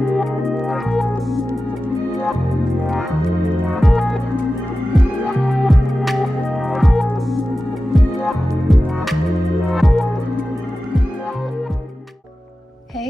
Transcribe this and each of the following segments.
Hey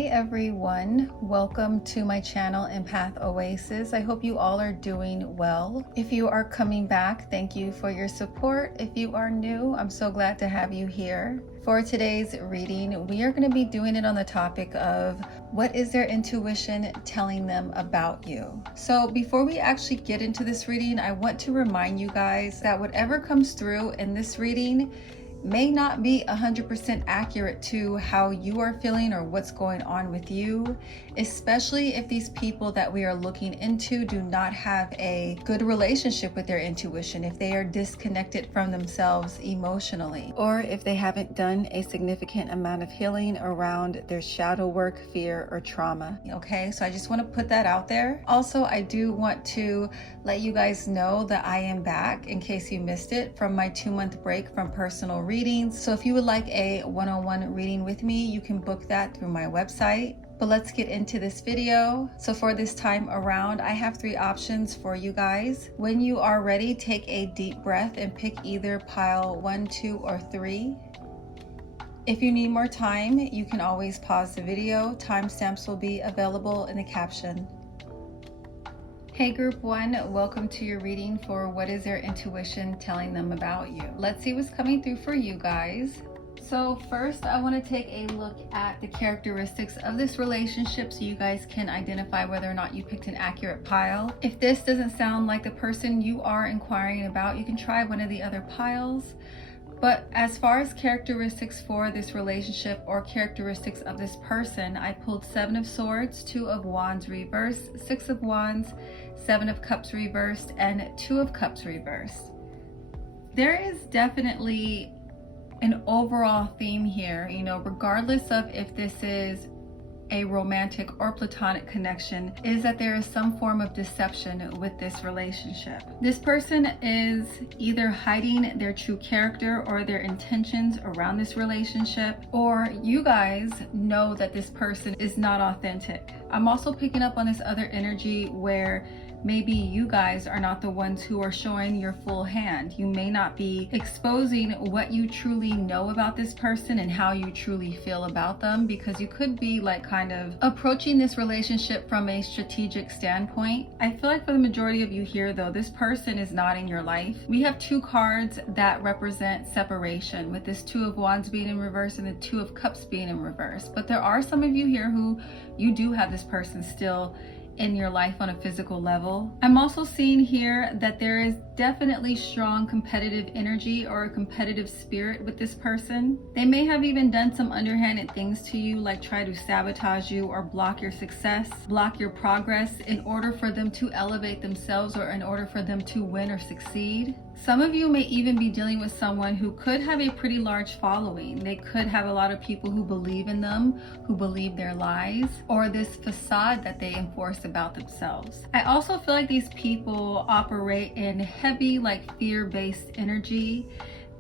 everyone, welcome to my channel EmpathOasis. I hope you all are doing well. If you are coming back, thank you for your support. If you are new, I'm so glad to have you here. For today's reading, we are going to be doing it on the topic of what is their intuition telling them about you. So before we actually get into this reading, I want to remind you guys that whatever comes through in this reading may not be 100% accurate to how you are feeling or what's going on with you, especially if these people that we are looking into do not have a good relationship with their intuition, if they are disconnected from themselves emotionally, or if they haven't done a significant amount of healing around their shadow work, fear, or trauma. Okay, so I just want to put that out there. Also, I do want to let you guys know that I am back, in case you missed it, from my 2-month break from personal readings. So if you would like a one-on-one reading with me, you can book that through my website. But let's get into this video. So for this time around, I have 3 options for you guys. When you are ready, take a deep breath and pick either pile 1, 2, or 3. If you need more time, you can always pause the video. Timestamps will be available in the caption. Hey group 1, welcome to your reading for what is their intuition telling them about you. Let's see what's coming through for you guys. So first, I want to take a look at the characteristics of this relationship so you guys can identify whether or not you picked an accurate pile. If this doesn't sound like the person you are inquiring about, you can try one of the other piles. But as far as characteristics for this relationship or characteristics of this person, I pulled 7 of Swords, 2 of Wands reversed, 6 of Wands, 7 of Cups reversed, and 2 of Cups reversed. There is definitely an overall theme here, regardless of if this is a romantic or platonic connection, is that there is some form of deception with this relationship. This person is either hiding their true character or their intentions around this relationship, or you guys know that this person is not authentic. I'm also picking up on this other energy where maybe you guys are not the ones who are showing your full hand. You may not be exposing what you truly know about this person and how you truly feel about them, because you could be like kind of approaching this relationship from a strategic standpoint. I feel like for the majority of you here though, this person is not in your life. We have 2 cards that represent separation, with this 2 of Wands being in reverse and the 2 of Cups being in reverse. But there are some of you here who you do have this person still in your life on a physical level. I'm also seeing here that there is definitely strong competitive energy or a competitive spirit with this person. They may have even done some underhanded things to you, like try to sabotage you or block your success, block your progress in order for them to elevate themselves or in order for them to win or succeed. Some of you may even be dealing with someone who could have a pretty large following. They could have a lot of people who believe in them, who believe their lies, or this facade that they enforce about themselves. I also feel like these people operate in heavy, like fear-based energy.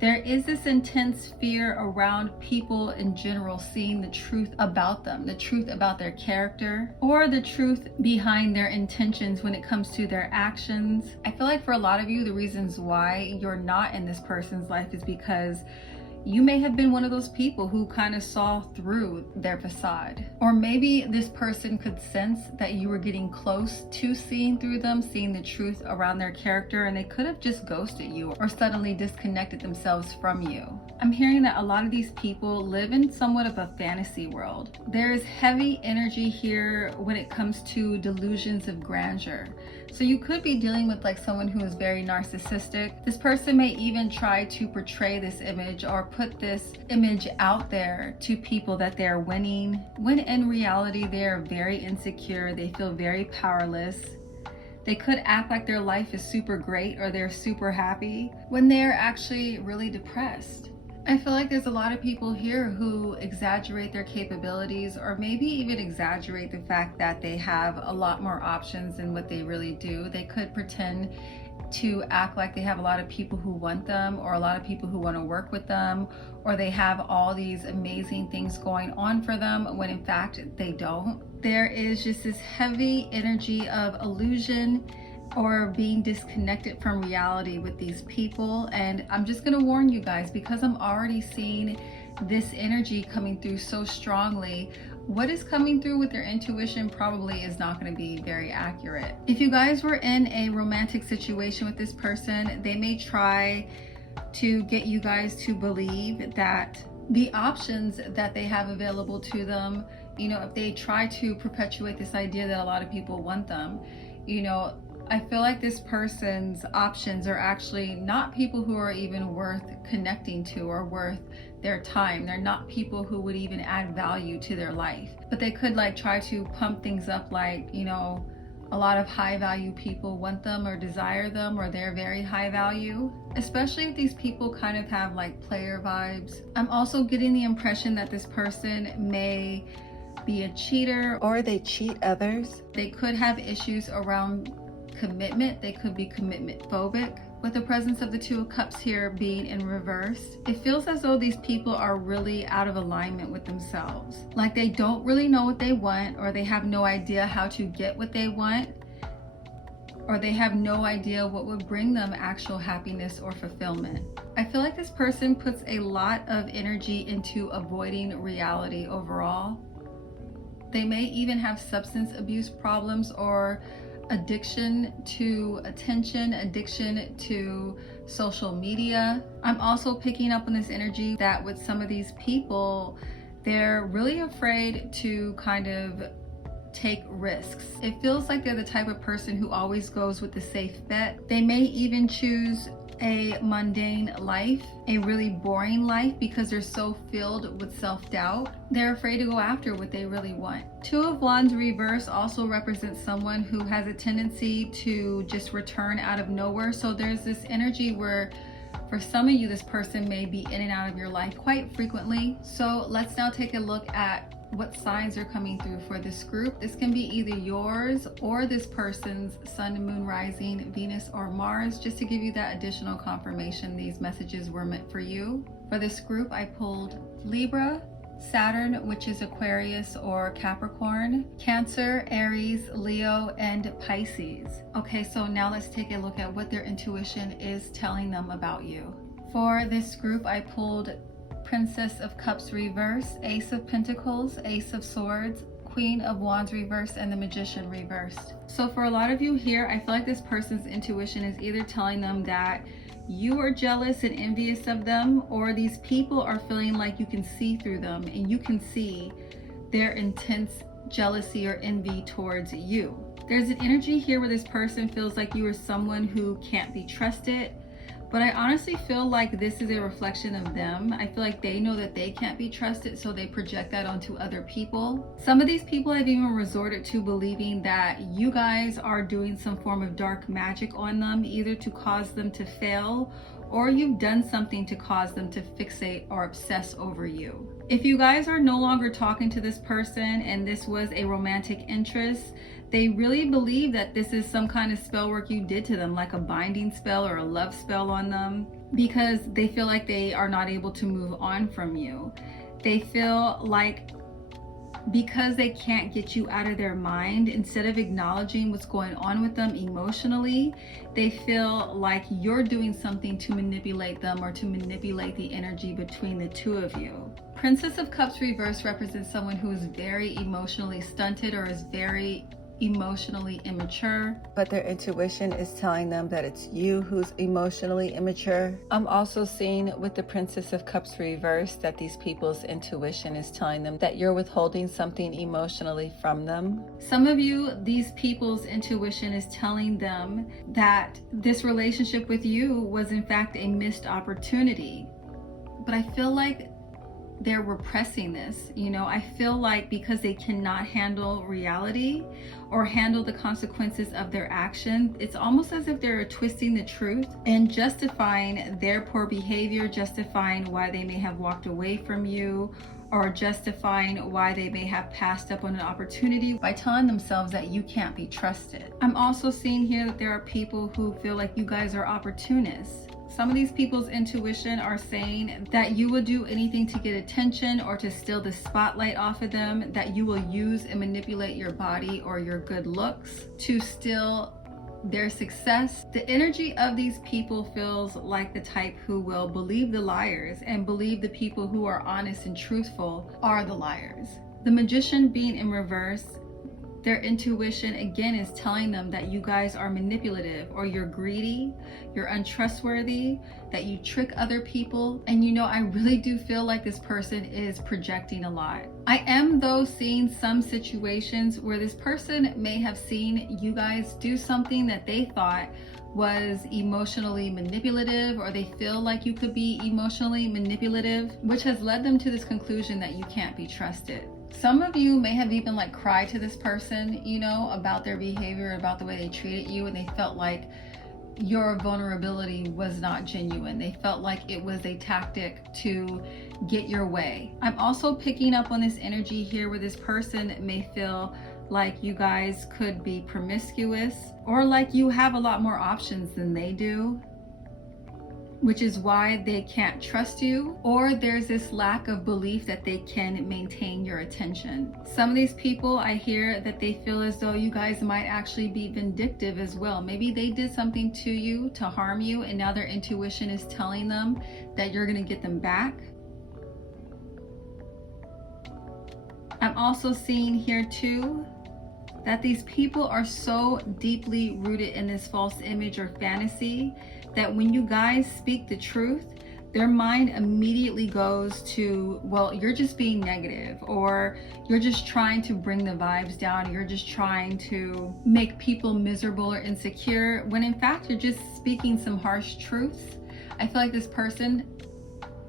There is this intense fear around people in general seeing the truth about them, the truth about their character, or the truth behind their intentions when it comes to their actions. I feel like for a lot of you, the reasons why you're not in this person's life is because you may have been one of those people who kind of saw through their facade. Or maybe this person could sense that you were getting close to seeing through them, seeing the truth around their character, and they could have just ghosted you or suddenly disconnected themselves from you. I'm hearing that a lot of these people live in somewhat of a fantasy world. There's heavy energy here when it comes to delusions of grandeur. So you could be dealing with like someone who is very narcissistic. This person may even try to portray this image or put this image out there to people that they're winning, when in reality they're very insecure, they feel very powerless. They could act like their life is super great or they're super happy when they're actually really depressed. I feel like there's a lot of people here who exaggerate their capabilities, or maybe even exaggerate the fact that they have a lot more options than what they really do. They could pretend to act like they have a lot of people who want them, or a lot of people who want to work with them, or they have all these amazing things going on for them when in fact they don't. There is just this heavy energy of illusion or being disconnected from reality with these people. And I'm just going to warn you guys, because I'm already seeing this energy coming through so strongly. What is coming through with your intuition probably is not going to be very accurate. If you guys were in a romantic situation with this person, they may try to get you guys to believe that the options that they have available to them, you know, if they try to perpetuate this idea that a lot of people want them, you know, I feel like this person's options are actually not people who are even worth connecting to or worth their time. They're not people who would even add value to their life. But they could like try to pump things up like, you know, a lot of high value people want them or desire them, or they're very high value. Especially if these people kind of have like player vibes. I'm also getting the impression that this person may be a cheater, or they cheat others. They could have issues around commitment. They could be commitment phobic. With the presence of the Two of Cups here being in reverse, it feels as though these people are really out of alignment with themselves. Like they don't really know what they want, or they have no idea how to get what they want, or they have no idea what would bring them actual happiness or fulfillment. I feel like this person puts a lot of energy into avoiding reality overall. They may even have substance abuse problems, or addiction to attention, addiction to social media. I'm also picking up on this energy that with some of these people, they're really afraid to kind of take risks. It feels like they're the type of person who always goes with the safe bet. They may even choose a mundane life, a really boring life, because they're so filled with self-doubt. They're afraid to go after what they really want. Two of Wands reverse also represents someone who has a tendency to just return out of nowhere. So there's this energy where for some of you, this person may be in and out of your life quite frequently. So let's now take a look at what signs are coming through for this group. This can be either yours or this person's sun, moon, rising, Venus, or Mars, just to give you that additional confirmation these messages were meant for you. For this group, I pulled Libra, Saturn, which is Aquarius or Capricorn, Cancer, Aries, Leo, and Pisces. Okay, so now let's take a look at what their intuition is telling them about you. For this group, I pulled Princess of Cups reverse, Ace of Pentacles, Ace of Swords, Queen of Wands reversed, and the Magician reversed. So for a lot of you here, I feel like this person's intuition is either telling them that you are jealous and envious of them, or these people are feeling like you can see through them and you can see their intense jealousy or envy towards you. There's an energy here where this person feels like you are someone who can't be trusted. But I honestly feel like this is a reflection of them. I feel like they know that they can't be trusted, so they project that onto other people. Some of these people have even resorted to believing that you guys are doing some form of dark magic on them, either to cause them to fail, or you've done something to cause them to fixate or obsess over you. If you guys are no longer talking to this person and this was a romantic interest, they really believe that this is some kind of spell work you did to them, like a binding spell or a love spell on them, because they feel like they are not able to move on from you. They feel like because they can't get you out of their mind, instead of acknowledging what's going on with them emotionally, they feel like you're doing something to manipulate them or to manipulate the energy between the two of you. Princess of Cups reverse represents someone who is very emotionally stunted or is very emotionally immature, but their intuition is telling them that it's you who's emotionally immature. I'm also seeing with the Princess of Cups reverse that these people's intuition is telling them that you're withholding something emotionally from them. Some of you, these people's intuition is telling them that this relationship with you was in fact a missed opportunity. But I feel like they're repressing this. I feel like because they cannot handle reality or handle the consequences of their action, it's almost as if they're twisting the truth and justifying their poor behavior, justifying why they may have walked away from you, or justifying why they may have passed up on an opportunity by telling themselves that you can't be trusted. I'm also seeing here that there are people who feel like you guys are opportunists. Some of these people's intuition are saying that you will do anything to get attention or to steal the spotlight off of them, that you will use and manipulate your body or your good looks to steal their success. The energy of these people feels like the type who will believe the liars and believe the people who are honest and truthful are the liars. The Magician being in reverse, their intuition again is telling them that you guys are manipulative, or you're greedy, you're untrustworthy, that you trick other people. And you know, I really do feel like this person is projecting a lot. I am though seeing some situations where this person may have seen you guys do something that they thought was emotionally manipulative, or they feel like you could be emotionally manipulative, which has led them to this conclusion that you can't be trusted. Some of you may have even like cried to this person, you know, about their behavior, about the way they treated you, and they felt like your vulnerability was not genuine. They felt like it was a tactic to get your way. I'm also picking up on this energy here where this person may feel like you guys could be promiscuous, or like you have a lot more options than they do, which is why they can't trust you, or there's this lack of belief that they can maintain your attention. Some of these people, I hear that they feel as though you guys might actually be vindictive as well. Maybe they did something to you to harm you, and now their intuition is telling them that you're gonna get them back. I'm also seeing here too that these people are so deeply rooted in this false image or fantasy that when you guys speak the truth, their mind immediately goes to, well, you're just being negative, or you're just trying to bring the vibes down, you're just trying to make people miserable or insecure, when in fact you're just speaking some harsh truths. I feel like this person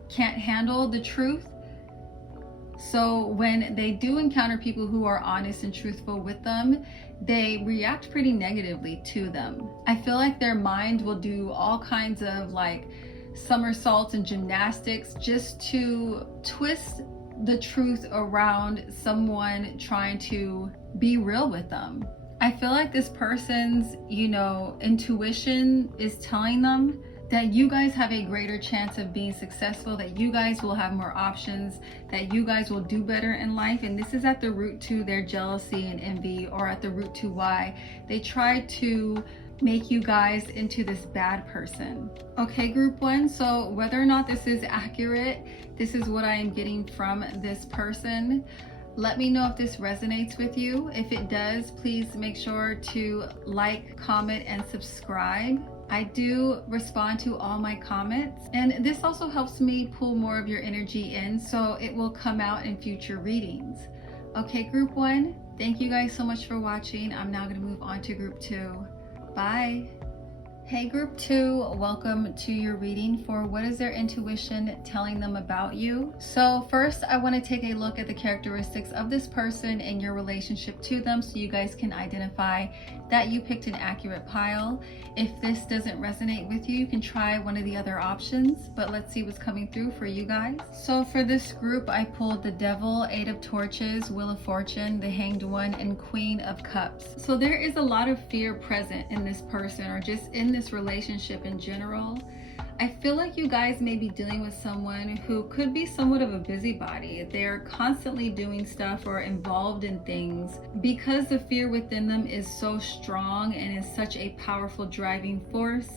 can't handle the truth. So when they do encounter people who are honest and truthful with them, they react pretty negatively to them. I feel like their mind will do all kinds of like somersaults and gymnastics just to twist the truth around someone trying to be real with them. I feel like this person's, you know, intuition is telling them that you guys have a greater chance of being successful, that you guys will have more options, that you guys will do better in life. And this is at the root to their jealousy and envy, or at the root to why they try to make you guys into this bad person. Okay, group one, so whether or not this is accurate, this is what I am getting from this person. Let me know if this resonates with you. If it does, please make sure to like, comment, and subscribe. I do respond to all my comments, and this also helps me pull more of your energy in, so it will come out in future readings. Okay, group one, thank you guys so much for watching. I'm now going to move on to group two. Bye. Hey group two, welcome to your reading for what is their intuition telling them about you. So first I want to take a look at the characteristics of this person and your relationship to them, so you guys can identify that you picked an accurate pile. If this doesn't resonate with you, you can try one of the other options, but let's see what's coming through for you guys. So for this group, I pulled the Devil, Eight of Torches, Wheel of Fortune, the Hanged One, and Queen of Cups. So there is a lot of fear present in this person, or just in this relationship in general. I feel like you guys may be dealing with someone who could be somewhat of a busybody. They're constantly doing stuff or involved in things because the fear within them is so strong and is such a powerful driving force.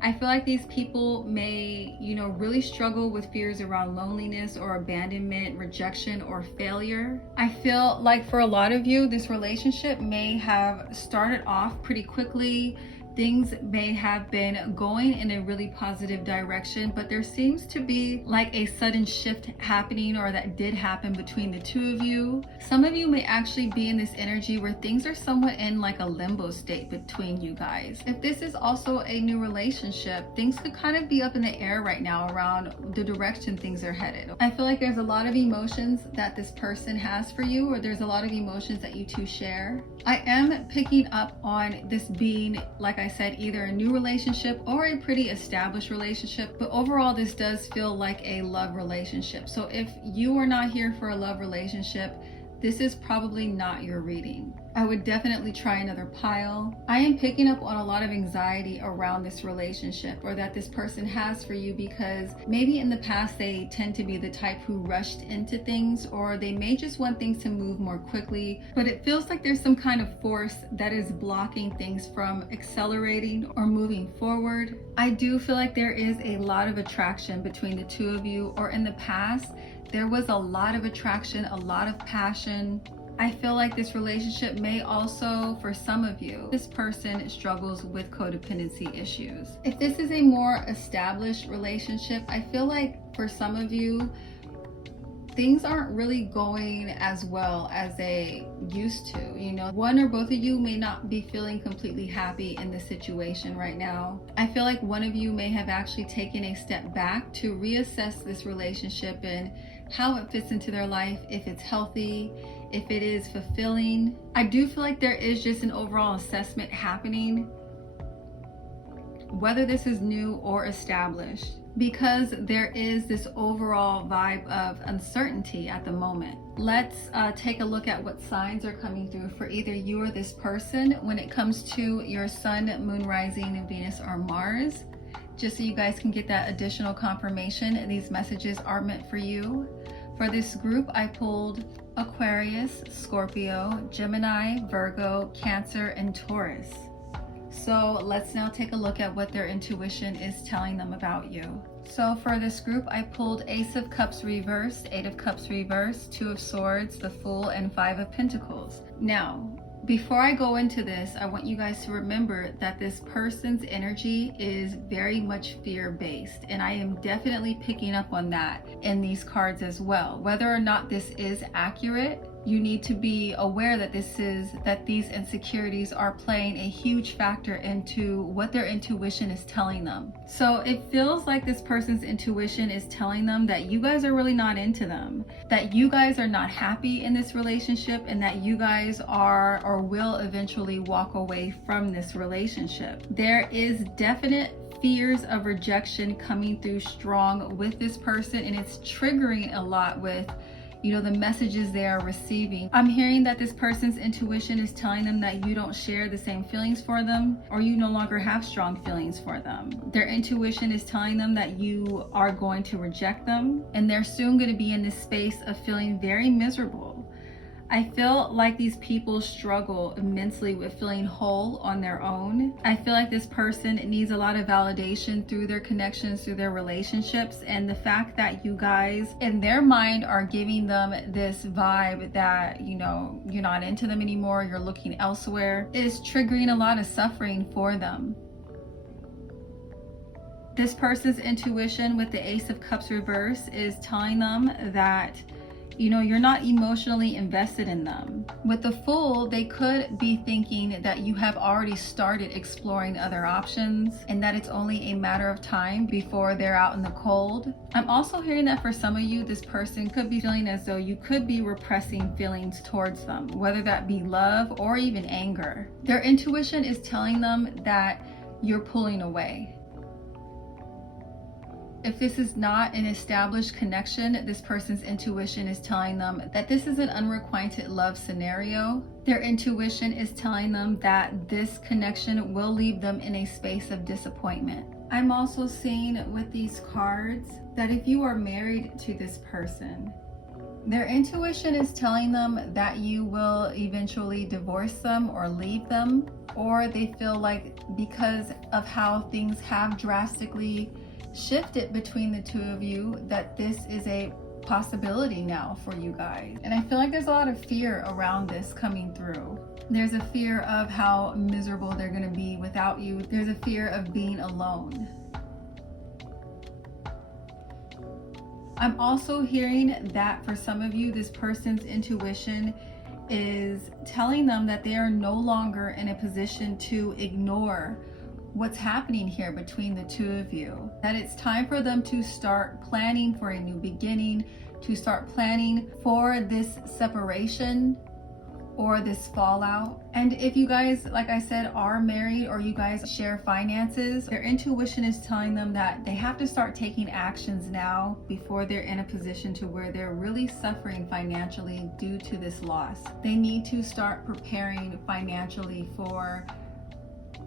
I feel like these people may, you know, really struggle with fears around loneliness or abandonment, rejection, or failure. I feel like for a lot of you, this relationship may have started off pretty quickly. Things may have been going in a really positive direction, but there seems to be like a sudden shift happening, or that did happen between the two of you. Some of you may actually be in this energy where things are somewhat in like a limbo state between you guys. If this is also a new relationship, things could kind of be up in the air right now around the direction things are headed. I feel like there's a lot of emotions that this person has for you, or there's a lot of emotions that you two share. I am picking up on this being, like I said, either a new relationship or a pretty established relationship. But overall, this does feel like a love relationship. So if you are not here for a love relationship, this is probably not your reading. I would definitely try another pile. I am picking up on a lot of anxiety around this relationship, or that this person has for you, because maybe in the past they tend to be the type who rushed into things, or they may just want things to move more quickly, but it feels like there's some kind of force that is blocking things from accelerating or moving forward. I do feel like there is a lot of attraction between the two of you, or in the past there was a lot of attraction, a lot of passion. I feel like this relationship may also, for some of you, this person struggles with codependency issues. If this is a more established relationship, I feel like for some of you, things aren't really going as well as they used to. You know, one or both of you may not be feeling completely happy in the situation right now. I feel like one of you may have actually taken a step back to reassess this relationship and how it fits into their life, if it's healthy, if it is fulfilling. I do feel like there is just an overall assessment happening, whether this is new or established, because there is this overall vibe of uncertainty at the moment. Let's take a look at what signs are coming through for either you or this person when it comes to your sun, moon, rising, Venus, or Mars. Just so you guys can get that additional confirmation, these messages are meant for you. For this group, I pulled Aquarius, Scorpio, Gemini, Virgo, Cancer, and Taurus. So let's now take a look at what their intuition is telling them about you. So for this group, I pulled Ace of Cups reversed, Eight of Cups reversed, Two of Swords, the Fool, and Five of Pentacles. Now, before I go into this, I want you guys to remember that this person's energy is very much fear-based, and I am definitely picking up on that in these cards as well. Whether or not this is accurate, you need to be aware that these insecurities are playing a huge factor into what their intuition is telling them. So it feels like this person's intuition is telling them that you guys are really not into them, that you guys are not happy in this relationship, and that you guys are or will eventually walk away from this relationship. There is definite fears of rejection coming through strong with this person, and it's triggering a lot with the messages they are receiving. I'm hearing that this person's intuition is telling them that you don't share the same feelings for them, or you no longer have strong feelings for them. Their intuition is telling them that you are going to reject them, and they're soon going to be in this space of feeling very miserable. I feel like these people struggle immensely with feeling whole on their own. I feel like this person needs a lot of validation through their connections, through their relationships, and the fact that you guys in their mind are giving them this vibe that you're not into them anymore, you're looking elsewhere, is triggering a lot of suffering for them. This person's intuition with the Ace of Cups reverse is telling them that you're not emotionally invested in them. With the Fool, they could be thinking that you have already started exploring other options, and that it's only a matter of time before they're out in the cold. I'm also hearing that for some of you, this person could be feeling as though you could be repressing feelings towards them, whether that be love or even anger. Their intuition is telling them that you're pulling away. If this is not an established connection, this person's intuition is telling them that this is an unrequited love scenario. Their intuition is telling them that this connection will leave them in a space of disappointment. I'm also seeing with these cards that if you are married to this person, their intuition is telling them that you will eventually divorce them or leave them, or they feel like because of how things have drastically shifted between the two of you, that this is a possibility now for you guys. And I feel like there's a lot of fear around this coming through. There's a fear of how miserable they're going to be without you. There's a fear of being alone. I'm also hearing that for some of you, this person's intuition is telling them that they are no longer in a position to ignore what's happening here between the two of you, that it's time for them to start planning for a new beginning, to start planning for this separation, or this fallout. And if you guys, like I said, are married or you guys share finances, their intuition is telling them that they have to start taking actions now before they're in a position to where they're really suffering financially due to this loss. They need to start preparing financially for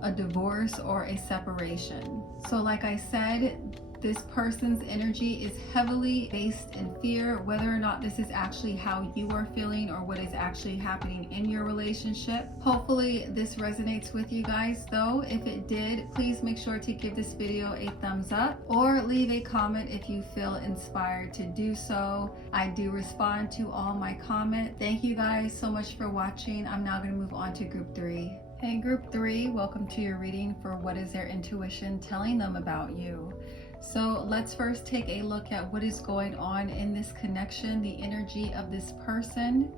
a divorce or a separation. So like I said, this person's energy is heavily based in fear, whether or not this is actually how you are feeling or what is actually happening in your relationship. Hopefully this resonates with you guys though. If it did, please make sure to give this video a thumbs up or leave a comment if you feel inspired to do so. I do respond to all my comments. Thank you guys so much for watching. I'm now going to move on to group 3. Hey group 3, welcome to your reading for what is their intuition telling them about you. So let's first take a look at what is going on in this connection, the energy of this person,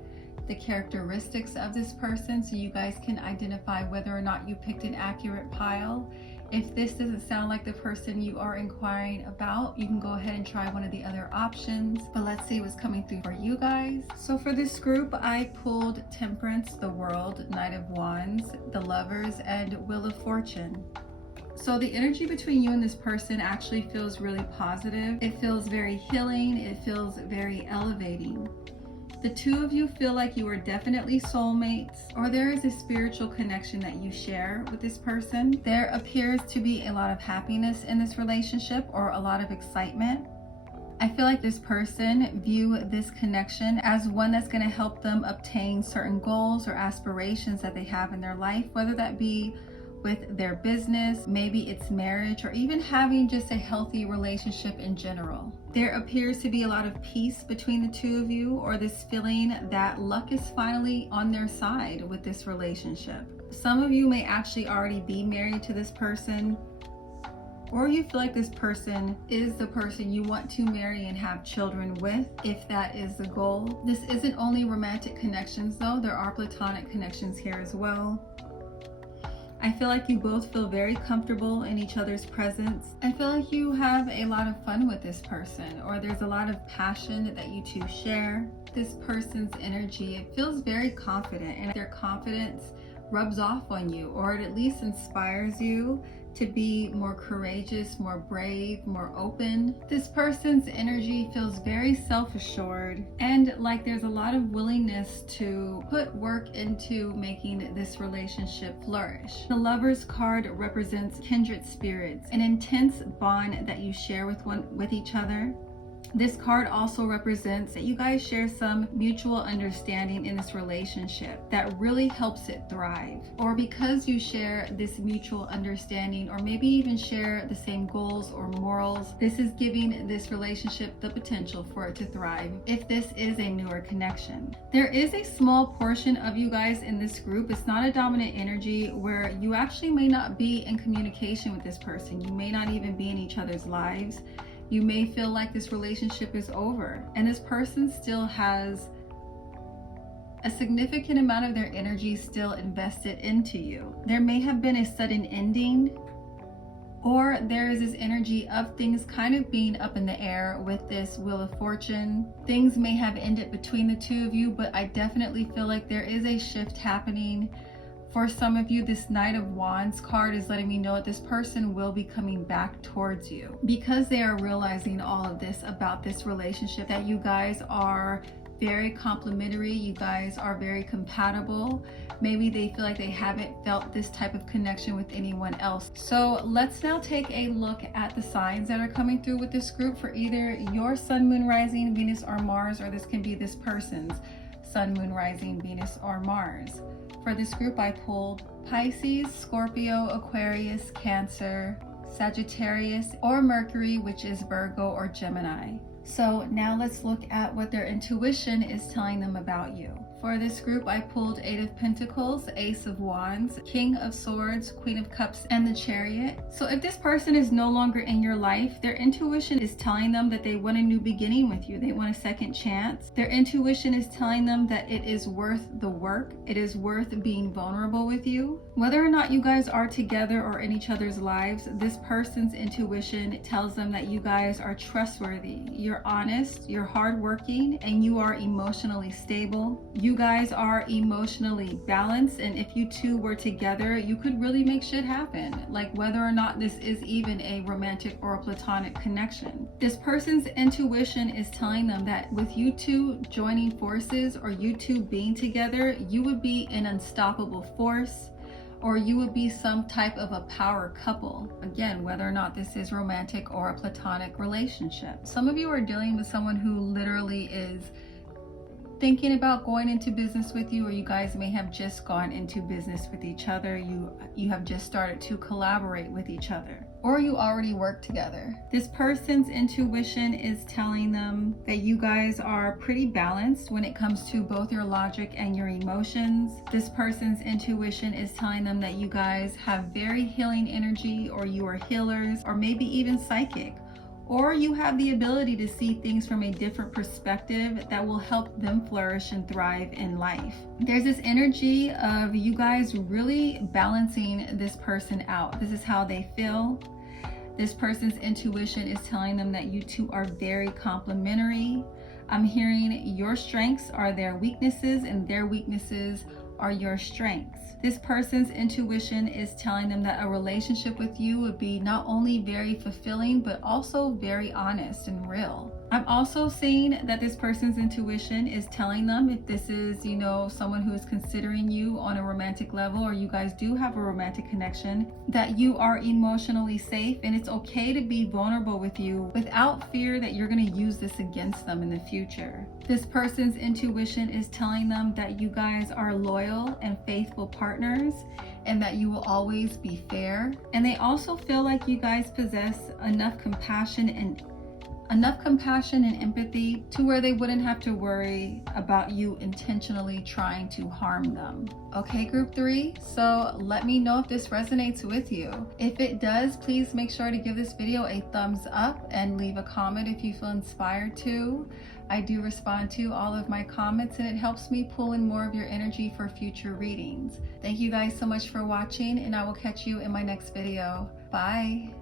the characteristics of this person, so you guys can identify whether or not you picked an accurate pile. If this doesn't sound like the person you are inquiring about, you can go ahead and try one of the other options, but let's see what's coming through for you guys. So for this group, I pulled Temperance, the World, Knight of Wands, the Lovers, and Wheel of Fortune. So the energy between you and this person actually feels really positive. It feels very healing. It feels very elevating. The two of you feel like you are definitely soulmates, or there is a spiritual connection that you share with this person. There appears to be a lot of happiness in this relationship or a lot of excitement. I feel like this person view this connection as one that's going to help them obtain certain goals or aspirations that they have in their life, whether that be with their business, maybe it's marriage, or even having just a healthy relationship in general. There appears to be a lot of peace between the two of you, or this feeling that luck is finally on their side with this relationship. Some of you may actually already be married to this person, or you feel like this person is the person you want to marry and have children with, if that is the goal. This isn't only romantic connections though, there are platonic connections here as well. I feel like you both feel very comfortable in each other's presence. I feel like you have a lot of fun with this person, or there's a lot of passion that you two share. This person's energy, it feels very confident, and their confidence rubs off on you, or it at least inspires you to be more courageous, more brave, more open. This person's energy feels very self-assured, and like there's a lot of willingness to put work into making this relationship flourish. The Lover's card represents kindred spirits, an intense bond that you share with each other. This card also represents that you guys share some mutual understanding in this relationship that really helps it thrive. Or because you share this mutual understanding, or maybe even share the same goals or morals, this is giving this relationship the potential for it to thrive if this is a newer connection. There is a small portion of you guys in this group, it's not a dominant energy, where you actually may not be in communication with this person. You may not even be in each other's lives. You may feel like this relationship is over, and this person still has a significant amount of their energy still invested into you. There may have been a sudden ending, or there is this energy of things kind of being up in the air with this Wheel of Fortune. Things may have ended between the two of you, but I definitely feel like there is a shift happening. For some of you, this Knight of Wands card is letting me know that this person will be coming back towards you because they are realizing all of this about this relationship, that you guys are very complementary, you guys are very compatible. Maybe they feel like they haven't felt this type of connection with anyone else. So let's now take a look at the signs that are coming through with this group for either your Sun, Moon, Rising, Venus, or Mars, or this can be this person's Sun, Moon, Rising, Venus, or Mars. For this group, I pulled Pisces, Scorpio, Aquarius, Cancer, Sagittarius, or Mercury, which is Virgo or Gemini. So now let's look at what their intuition is telling them about you. For this group, I pulled 8 of Pentacles, Ace of Wands, King of Swords, Queen of Cups, and the Chariot. So if this person is no longer in your life, their intuition is telling them that they want a new beginning with you. They want a second chance. Their intuition is telling them that it is worth the work. It is worth being vulnerable with you. Whether or not you guys are together or in each other's lives, this person's intuition tells them that you guys are trustworthy. You're honest, you're hardworking, and you are emotionally stable. You guys are emotionally balanced, and if you two were together, you could really make shit happen, like whether or not this is even a romantic or a platonic connection. This person's intuition is telling them that with you two joining forces or you two being together, you would be an unstoppable force, or you would be some type of a power couple. Again, whether or not this is romantic or a platonic relationship. Some of you are dealing with someone who literally is thinking about going into business with you, or you guys may have just gone into business with each other. You have just started to collaborate with each other, or you already work together. This person's intuition is telling them that you guys are pretty balanced when it comes to both your logic and your emotions. This person's intuition is telling them that you guys have very healing energy, or you are healers, or maybe even psychic, or you have the ability to see things from a different perspective that will help them flourish and thrive in life. There's this energy of you guys really balancing this person out. This is how they feel. This person's intuition is telling them that you two are very complementary. I'm hearing your strengths are their weaknesses and their weaknesses are your strengths. This person's intuition is telling them that a relationship with you would be not only very fulfilling, but also very honest and real. I'm also seeing that this person's intuition is telling them, if this is, someone who is considering you on a romantic level, or you guys do have a romantic connection, that you are emotionally safe and it's okay to be vulnerable with you without fear that you're going to use this against them in the future. This person's intuition is telling them that you guys are loyal and faithful partners, and that you will always be fair. And they also feel like you guys possess enough compassion and empathy to where they wouldn't have to worry about you intentionally trying to harm them. Okay, group 3, so let me know if this resonates with you. If it does, please make sure to give this video a thumbs up and leave a comment if you feel inspired to. I do respond to all of my comments, and it helps me pull in more of your energy for future readings. Thank you guys so much for watching, and I will catch you in my next video. Bye.